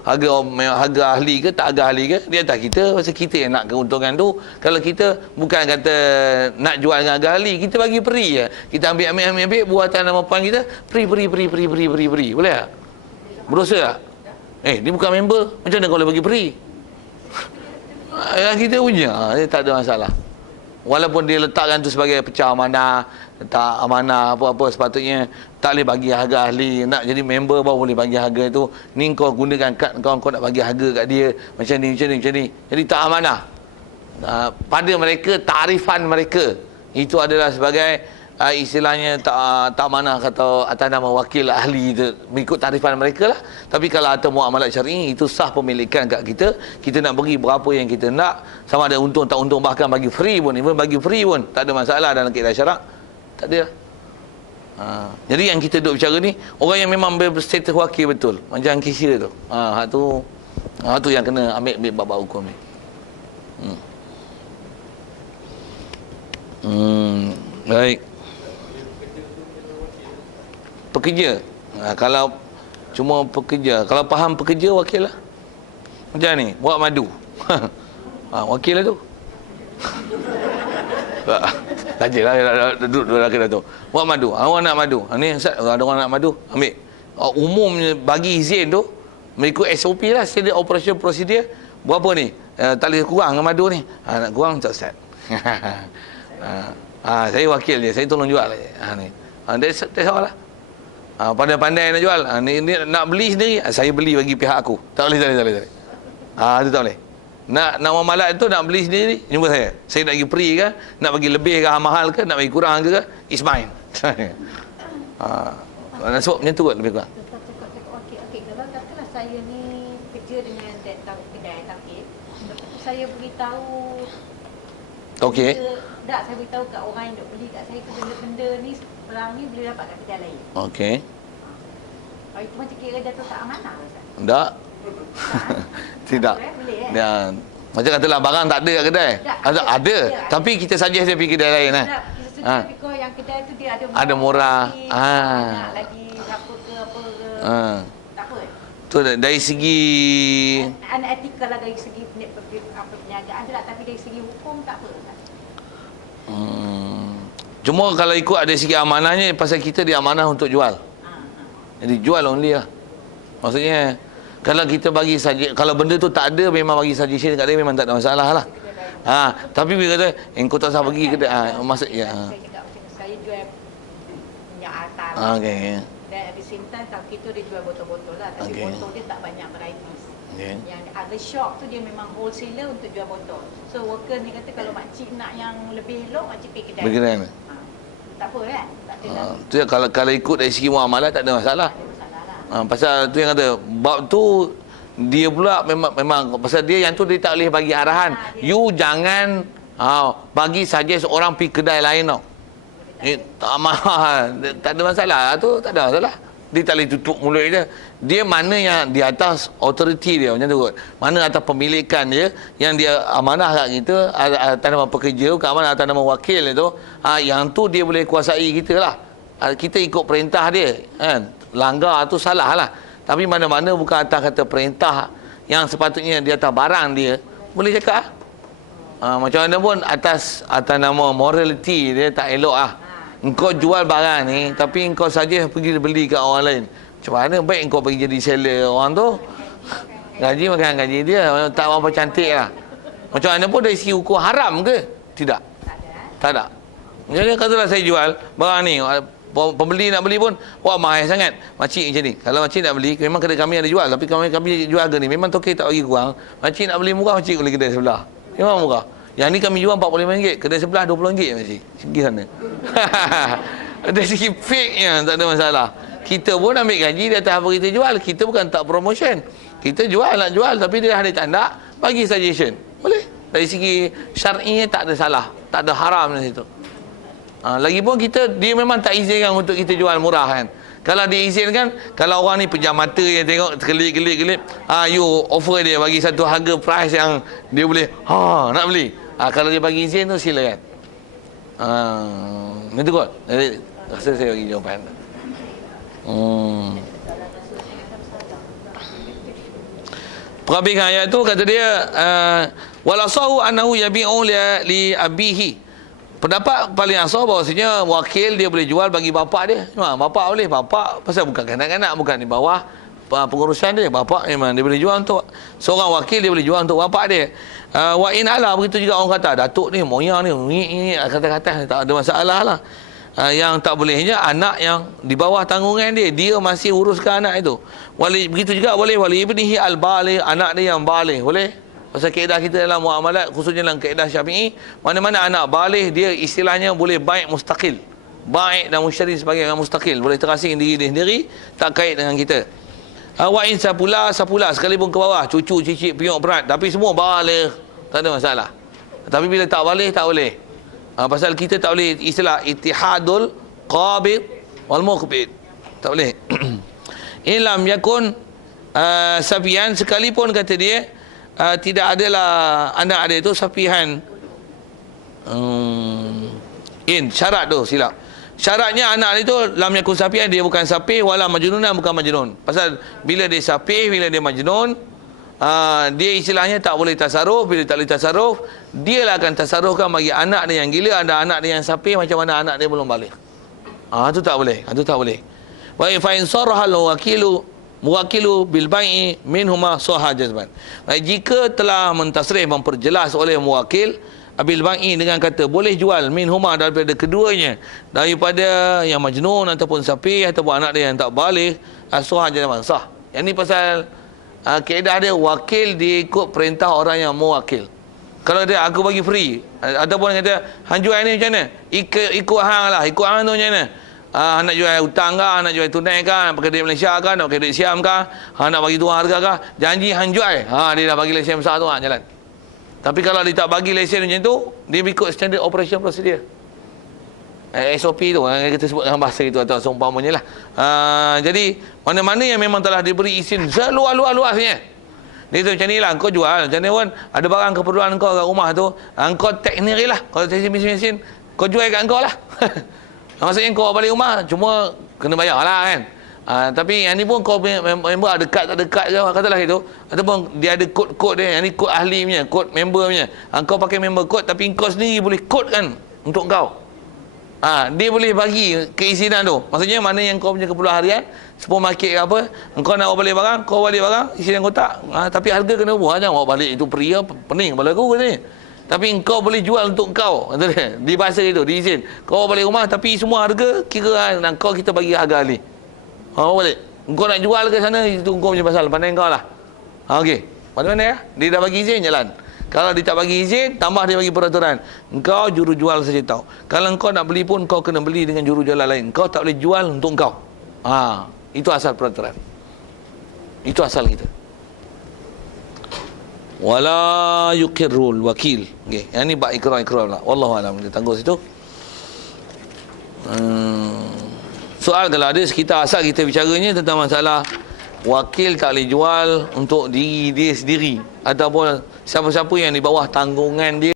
harga ahli ke tak harga ahli ke, dia atas kita. Pasal kita yang nak keuntungan tu. Kalau kita bukan kata nak jual dengan harga ahli, kita bagi free je. Kita ambil buatan nama puan kita, free. Boleh tak? Berdosa tak? Dia bukan member, macam mana kau boleh bagi free? Yang kita punya, dia tak ada masalah. Walaupun dia letakkan tu sebagai pecah amanah, tak amanah apa-apa, sepatutnya tak boleh bagi harga ahli. Nak jadi member baru boleh bagi harga tu. Ni kau gunakan kad kau nak bagi harga kat dia macam ni. Jadi tak amanah. Pada mereka, takrifan mereka itu adalah sebagai istilahnya tak amanah atau atas nama wakil ahli itu, mengikut takrifan mereka lah. Tapi kalau atas muamalat syar'i itu sah pemilikan kat kita. Kita nak bagi berapa yang kita nak, sama ada untung tak untung, bahkan bagi free pun, even bagi free pun tak ada masalah dalam kaedah syarak. Tak ada lah. Jadi yang kita duk bicara ni orang yang memang berstatus wakil betul, macam kisir tu. Tu yang kena ambil bab hukum ni. Baik. Pekerja. Kalau cuma pekerja, kalau faham pekerja, wakil lah. Macam ni, buat madu. Wakil lah tu. Sajalah duduk lelaki dah tu. Buat madu. Orang nak madu. Ni Ustaz, ada orang nak madu, ambil. Umumnya bagi izin tu mengikut SOP lah, standard operation procedure. Berapa ni? Tak boleh kurang dengan madu ni. Nak kurang tak Ustaz. Saya wakil dia, saya tolong jual aja. Ni. That's all lah. Pandai-pandai nak jual. Ni nak beli sendiri, saya beli bagi pihak aku. Tak boleh. Itu tak boleh. Nak muamalat tu nak beli sendiri, jumpa saya. Saya nak bagi free ke, nak bagi lebih ke, mahal ke, nak bagi kurang ke, it's mine. Nasib macam tu kot lebih kurang. Okey, kalau katalah saya ni kerja dengan kedai takdir, saya beritahu Okey. Tak, saya beritahu kat orang yang duk beli kat saya tu benda-benda ni sekarang ni boleh dapat kat kedai lain. Okey. Itu macam kira dia tu tak amanah Ustaz. Tak. Tidak. Boleh Dan macam katalah barang tak ada kat kedai. Ada. Tapi kita suggest dia pergi kedai lain Because yang kedai tu dia ada murah. Lagi apa ke apa ke. Tak apa. Tu dari segi unethical lah dari segi perniagaan tu lah, tapi dari segi hukum tak apa. Cuma kalau ikut ada segi amanahnya, pasal kita dia amanah untuk jual. Jadi jual only lah. Maksudnya kalau kita bagi saja, kalau benda tu tak ada, memang bagi suggestion kat dia memang tak ada masalah lah. Tapi bila kata engkau tak usah pergi kedai, maksud ya. Saya cakap macam saya jual minyak atar. Okey. Dan at the same time tak kita dia jual botol-botol lah, tapi botol dia tak banyak varieties. Yang other shop tu dia memang wholesaler untuk jual botol. So worker ni kata kalau makcik nak yang lebih elok, makcik pergi kedai. Kedai. Tak apa kan? Tak ada. Tu ya, kalau ikut dari segi muamalah tak ada masalah. Pasal tu yang kata bab tu dia pula memang pasal dia yang tu dia tak boleh bagi arahan. You jangan bagi saja seorang pergi kedai lain tau. Tak mahal, tak ada masalah tu, tak ada masalah. Dia tak boleh tutup mulut dia. Dia mana yang di atas authority dia macam tu kot. Mana atas pemilikan dia yang dia amanah kat kita, atas nama pekerja, kat mana atas nama wakil itu, yang tu dia boleh kuasai kita lah. Kita ikut perintah dia kan. Langgar tu salah lah. Tapi mana-mana bukan atas kata perintah yang sepatutnya di atas barang dia, boleh cakap macam mana pun atas nama morality dia tak elok lah. Engkau jual barang ni tapi engkau saja pergi beli kat orang lain. Macam mana baik engkau pergi jadi seller orang tu? Gaji makan gaji dia, tak apa cantik lah. Macam mana pun dari segi hukum haram ke? Tidak. Tak ada. Jadi katalah saya jual barang ni, pembeli nak beli pun, wah mahal sangat. Makcik macam ni. Kalau makcik nak beli, memang kedai kami ada jual, tapi kami jual harga ni memang tokey tak bagi kurang. Makcik nak beli murah, makcik boleh kedai sebelah. Memang murah. Yang ni kami jual RM45, kedai sebelah RM20 makcik. Pergi sana. Dari segi fake-nya tak ada masalah. Kita pun ambil gaji di atas apa kita jual. Kita bukan tak promotion. Kita jual, nak jual, tapi dia ada tanda, bagi suggestion. Boleh. Dari segi syar'inya tak ada salah. Tak ada haram di situ. Lagipun dia memang tak izinkan untuk kita jual murah kan. Kalau diizinkan, kalau orang ni pejam mata yang tengok kelip, you offer dia bagi satu harga price yang dia boleh nak beli. Kalau dia bagi izin tu silakan. Itu kot. Jadi rasa saya bagi jawapan. Perhabiskan ayat tu kata dia walasahu annahu yabi'u li abihi. Pendapat paling asal bahawasanya wakil dia boleh jual bagi bapak dia. Bapak boleh, bapak pasal bukan kanak-kanak, bukan di bawah pengurusan dia. Bapak memang dia boleh jual untuk seorang wakil, dia boleh jual untuk bapak dia. Wa in ala, begitu juga orang kata datuk ni, moyang ni, kata-kata tak ada masalah lah. Yang tak bolehnya anak yang di bawah tanggungan dia masih uruskan anak itu. Begitu juga boleh wali ibnihi al-baligh, anak dia yang baligh, boleh. Pasal kaedah kita dalam muamalat, khususnya dalam kaedah Syafi'i, mana-mana anak baligh dia istilahnya boleh baik mustaqil. Baik dan musyari sebagai orang mustaqil, boleh terasing diri dia sendiri, tak kait dengan kita. Wa in sapula sekalipun ke bawah, cucu, cicit, piuk, berat, tapi semua baligh, tak ada masalah. Tapi bila tak baligh, tak boleh. Pasal kita tak boleh istilah ittihadul qabid wal muqbid. Tak boleh. Ilam yakun safian, sekalipun kata dia tidak adalah anak dia itu safihan. Syarat tu silap. Syaratnya anak itu lam yakun safihan, dia bukan safih, wala majnunan, bukan majnun. Pasal bila dia safih, bila dia majnun, dia istilahnya tak boleh tasarruf. Bila tak boleh tasarruf, dia lah akan tasarrufkan bagi anak dia yang gila. Ada anak dia yang safih, macam mana anak dia belum balik. Itu tak boleh. Itu tak boleh. Wa fa in sarahal muwakilu bil bai'i minhuma sahha jazman. Jika telah mentasrih, memperjelas oleh muwakil bil bai'i dengan kata boleh jual minhuma, daripada keduanya, daripada yang majnun ataupun safih ataupun anak dia yang tak balik, sahha jazman, sah. Yang ni pasal kaedah dia wakil dia ikut perintah orang yang mewakil. Kalau dia aku bagi free ataupun kata hang jual ni macam mana, ikut hang lah, ikut hang tu macam mana. Nak jual hutang kah, nak jual tunai kah, nak pakai duit Malaysia kah, nak pakai duit Siam kah, nak bagi tuan harga kah, janji hang jual, dia dah bagi lesen besar tu, jalan. Tapi kalau dia tak bagi lesen macam tu, dia ikut standard operation procedure. SOP tu kita sebut dengan bahasa itu atau seumpamanya lah. Jadi mana-mana yang memang telah diberi izin seluas-luasnya, dia tu macam ni lah, kau jual macam ni pun ada barang keperluan kau kat rumah tu, kau teknik lah, kalau mesin kau jual kat kau lah. Maksudnya kau balik rumah cuma kena bayar lah kan. Tapi yang ni pun kau member dekat tak dekat je, katalah itu, ataupun dia ada kod-kod dia, yang ni kod ahli punya, kod member punya. Kau pakai member kod tapi kau sendiri boleh kodkan untuk kau. Dia boleh bagi keizinan tu. Maksudnya mana yang kau punya keperluan harian, supermarket ke apa, kau nak bawa balik barang, kau balik barang, isi dalam kotak. Tapi harga kena buat, jangan bawa balik itu pria pening kepala aku katanya. Tapi kau boleh jual untuk kau. Di bahasa itu, diizin. Kau bawa balik rumah tapi semua harga kira kau kita bagi harga ahli. Bawa balik. Kau nak jual ke sana, itu kau punya pasal, pandai kau lah. Okey. Mana-mana ya? Dia dah bagi izin, jalan. Kalau dia tak bagi izin, tambah dia bagi peraturan. Engkau juru jual saja tahu. Kalau engkau nak beli pun, kau kena beli dengan juru jual lain. Kau tak boleh jual untuk engkau. Itu asal peraturan. Itu asal kita. Wala yuqirrul wakil. Okay. Yang ni bab ikrar lah. Wallahu a'lam. Kita tangguh situ. Soal kalau ada sekitar asal kita bicaranya tentang masalah wakil tak boleh jual untuk diri dia sendiri ataupun siapa-siapa yang di bawah tanggungan dia.